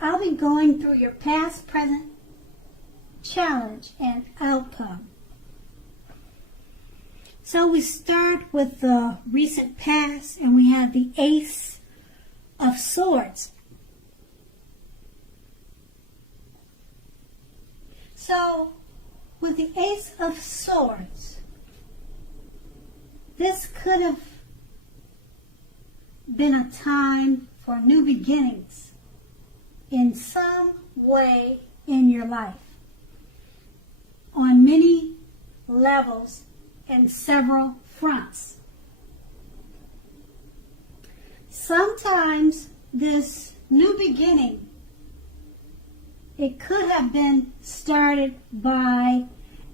I'll be going through your past, present, challenge, and outcome. So we start with the recent past, and we have the Ace of Swords. So, with the Ace of Swords, this could have been a time for new beginnings in some way in your life, on many levels and several fronts. Sometimes this new beginning, it could have been started by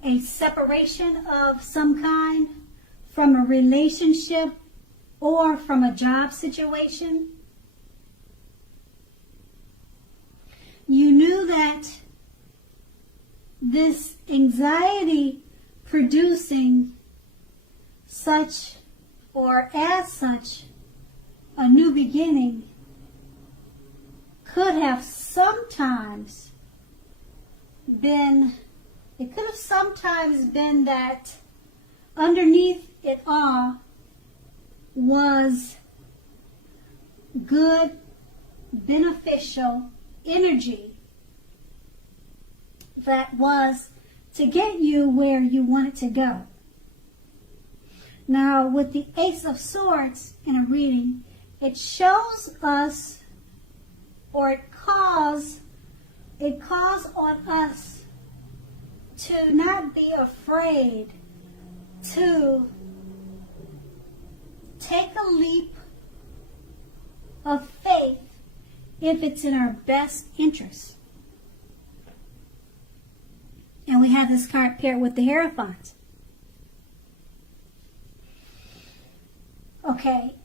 a separation of some kind from a relationship or from a job situation. You knew that this anxiety producing such or as such a new beginning could have sometimes been, it could have sometimes been that underneath it all was good, beneficial energy that was to get you where you wanted to go. Now, with the Ace of Swords in a reading, it shows us, or it calls on us to not be afraid to take a leap of faith if it's in our best interest. And we have this card paired with the Hierophant. Okay,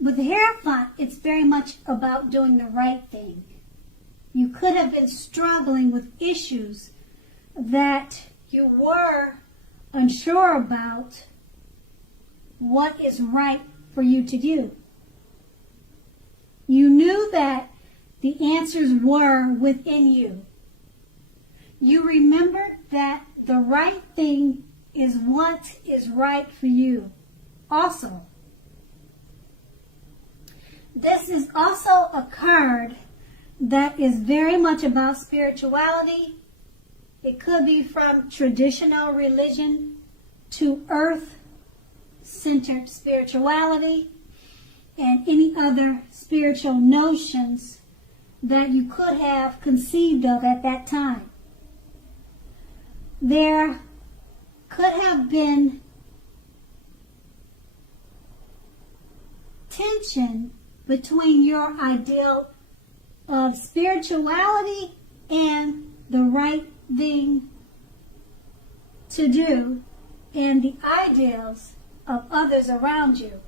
with the Hierophant, it's very much about doing the right thing. You could have been struggling with issues that you were unsure about what is right for you to do. You knew that the answers were within you. You remember that the right thing is what is right for you. Also, this is also a card that is very much about spirituality. It could be from traditional religion to earth-centered spirituality and any other spiritual notions that you could have conceived of at that time. There could have been tension between your ideal of spirituality and the right thing to do and the ideals of others around you.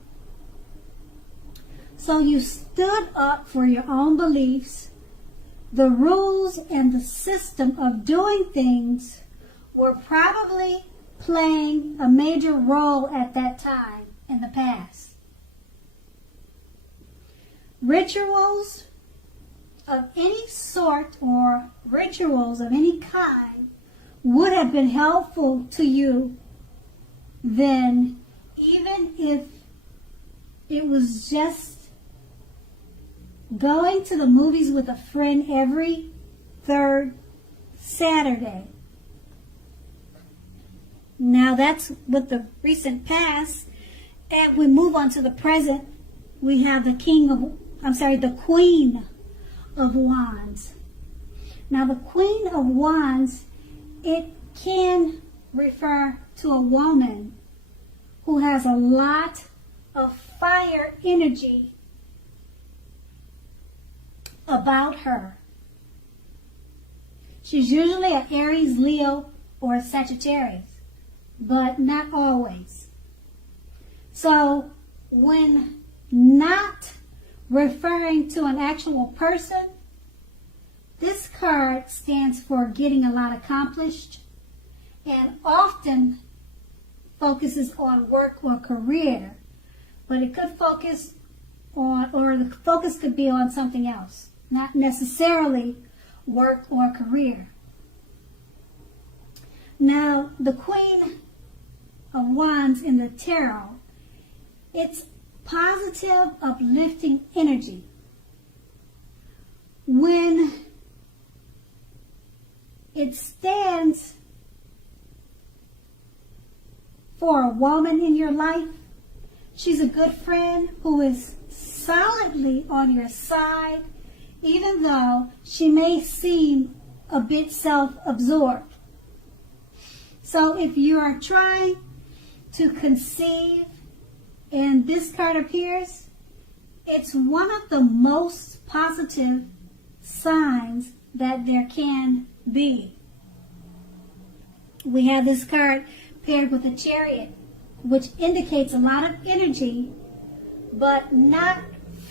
So you stood up for your own beliefs. The rules and the system of doing things were probably playing a major role at that time in the past. Rituals of any sort or rituals of any kind would have been helpful to you then, even if it was just going to the movies with a friend every third Saturday. Now that's with the recent past, and we move on to the present. We have the Queen of Wands. Now the Queen of Wands, it can refer to a woman who has a lot of fire energy about her. She's usually an Aries, Leo, or a Sagittarius, but not always. So when not referring to an actual person, this card stands for getting a lot accomplished and often focuses on work or career, but it could focus on, or the focus could be on something else. not necessarily work or career. Now, the Queen of Wands in the Tarot, it's positive, uplifting energy. When it stands for a woman in your life, she's a good friend who is solidly on your side, even though she may seem a bit self-absorbed. So if you are trying to conceive and this card appears, it's one of the most positive signs that there can be. We have this card paired with a Chariot, which indicates a lot of energy, but not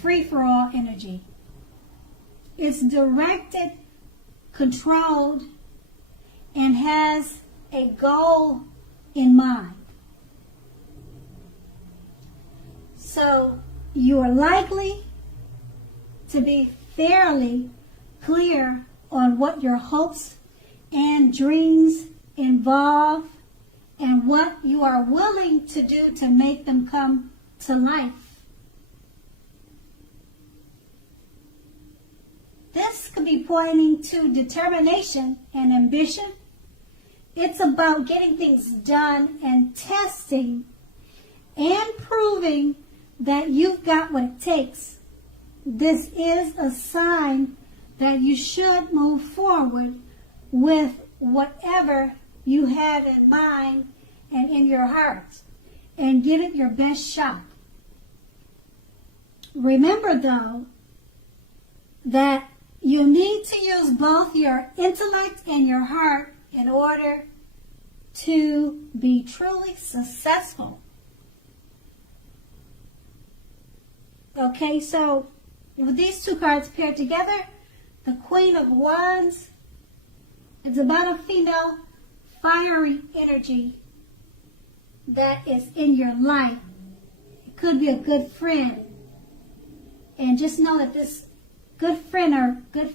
free-for-all energy. It's directed, controlled, and has a goal in mind. So you are likely to be fairly clear on what your hopes and dreams involve and what you are willing to do to make them come to life. This could be pointing to determination and ambition. It's about getting things done and testing and proving that you've got what it takes. This is a sign that you should move forward with whatever you have in mind and in your heart and give it your best shot. Remember, though, that you need to use both your intellect and your heart in order to be truly successful. Okay, so with these two cards paired together, the Queen of Wands, it's about a female fiery energy that is in your life. It could be a good friend. And just know that this good friend or good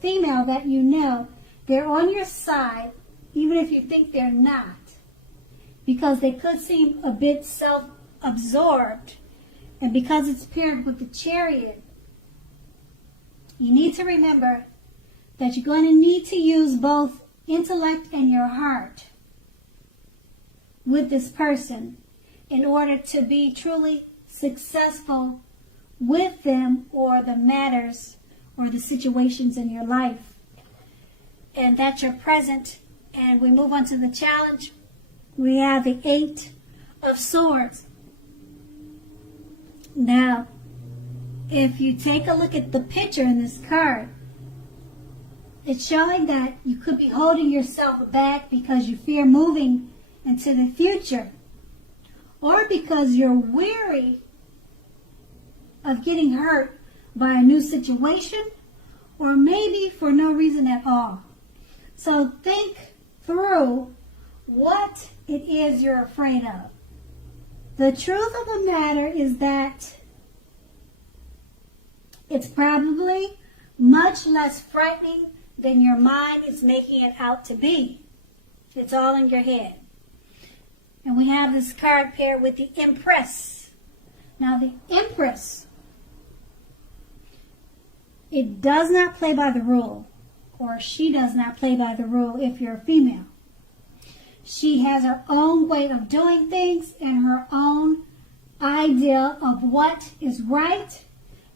female that you know, they're on your side, even if you think they're not, because they could seem a bit self-absorbed. And because it's paired with the Chariot, you need to remember that you're going to need to use both intellect and your heart with this person in order to be truly successful with them or the matters or the situations in your life. And that's your present. And we move on to the challenge. We have the 8 of Swords. Now, if you take a look at the picture in this card, it's showing that you could be holding yourself back because you fear moving into the future, or because you're weary of getting hurt by a new situation, or maybe for no reason at all. So think through what it is you're afraid of. The truth of the matter is that it's probably much less frightening than your mind is making it out to be. It's all in your head. And we have this card paired with the Empress. Now the Empress, it does not play by the rule, or she does not play by the rule if you're a female. She has her own way of doing things and her own idea of what is right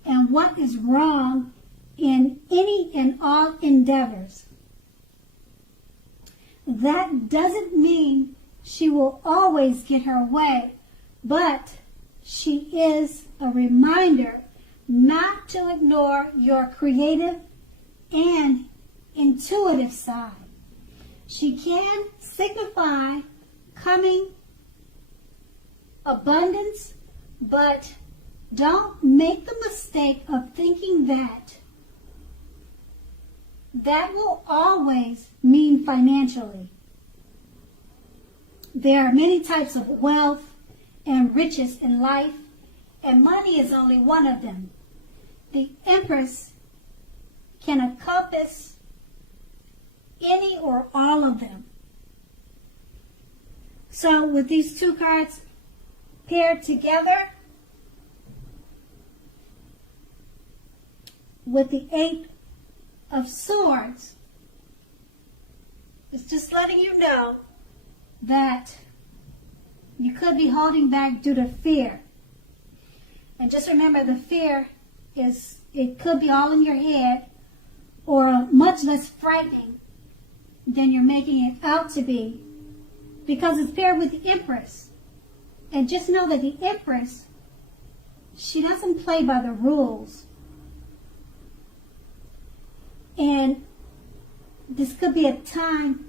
and what is wrong in any and all endeavors. That doesn't mean she will always get her way, but she is a reminder not to ignore your creative and intuitive side. She can signify coming abundance, but don't make the mistake of thinking that that will always mean financially. There are many types of wealth and riches in life, and money is only one of them. the Empress can encompass any or all of them. So with these two cards paired together, with the Eight of Swords, it's just letting you know that you could be holding back due to fear. And just remember, the fear it could be all in your head, or much less frightening than you're making it out to be, because it's paired with the Empress. And just know that the Empress, she doesn't play by the rules. And this could be a time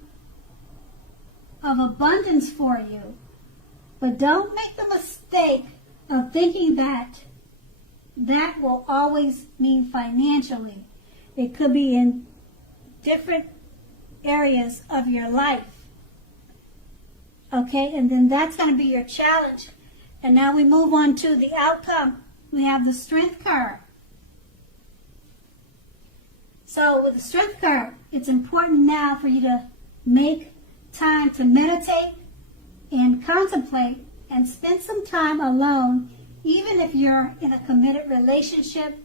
of abundance for you. But don't make the mistake of thinking that that will always mean financially. It could be in different areas of your life. Okay, and then that's going to be your challenge. And now we move on to the outcome. We have the Strength card. So with the Strength card, it's important now for you to make time to meditate and contemplate and spend some time alone, even if you're in a committed relationship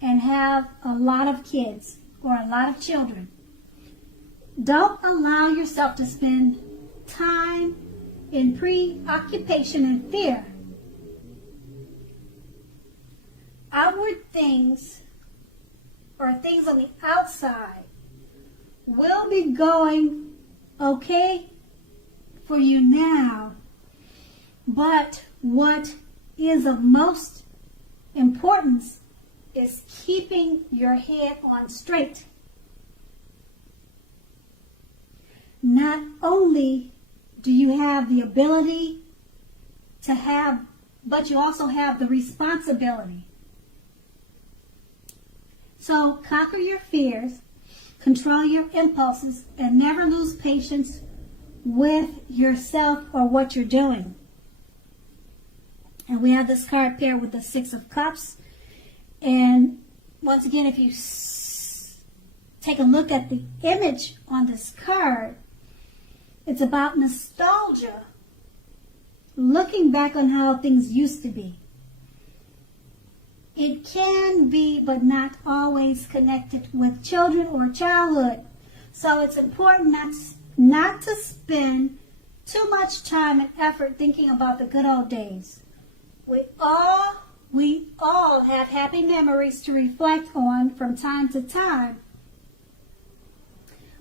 and have a lot of kids or a lot of children. Don't allow yourself to spend time in preoccupation and fear. Outward things, or things on the outside, will be going okay for you now, but what is of most importance is keeping your head on straight. Not only do you have the ability to have, but you also have the responsibility. So conquer your fears, control your impulses, and never lose patience with yourself or what you're doing. And we have this card paired with the Six of Cups. And once again, if you take a look at the image on this card, it's about nostalgia, looking back on how things used to be. It can be, but not always, connected with children or childhood. So it's important not to spend too much time and effort thinking about the good old days. We all have happy memories to reflect on from time to time.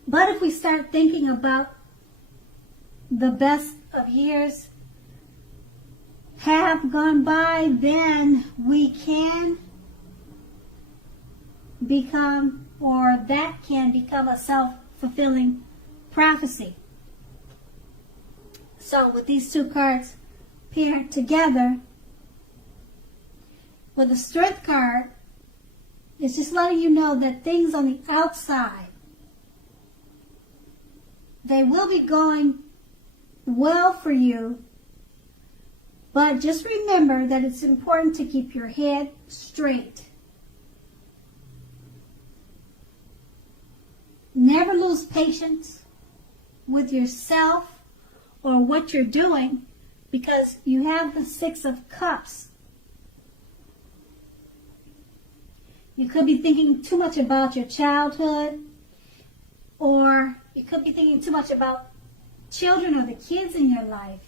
But if we start thinking about the best of years have gone by, then we can become, or that can become, a self-fulfilling prophecy. So with these two cards paired together, with the Strength card, it's just letting you know that things on the outside, they will be going well for you, but just remember that it's important to keep your head straight. Never lose patience with yourself or what you're doing, because you have the Six of Cups. You could be thinking too much about your childhood, or you could be thinking too much about children or the kids in your life.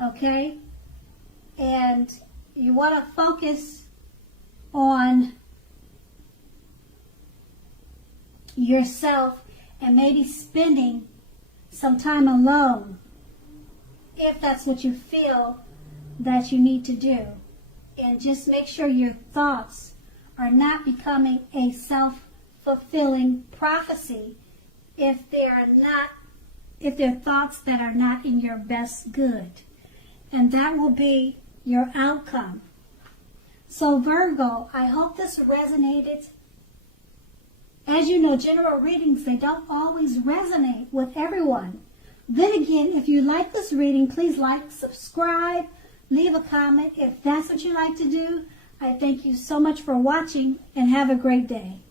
Okay? And you want to focus on yourself and maybe spending some time alone, if that's what you feel that you need to do. And just make sure your thoughts are not becoming a self-fulfilling prophecy if they're thoughts that are not in your best good. And that will be your outcome. So Virgo, I hope this resonated. As you know, general readings, they don't always resonate with everyone. Then again, if you like this reading, please like, subscribe, leave a comment if that's what you like to do. I thank you so much for watching and have a great day.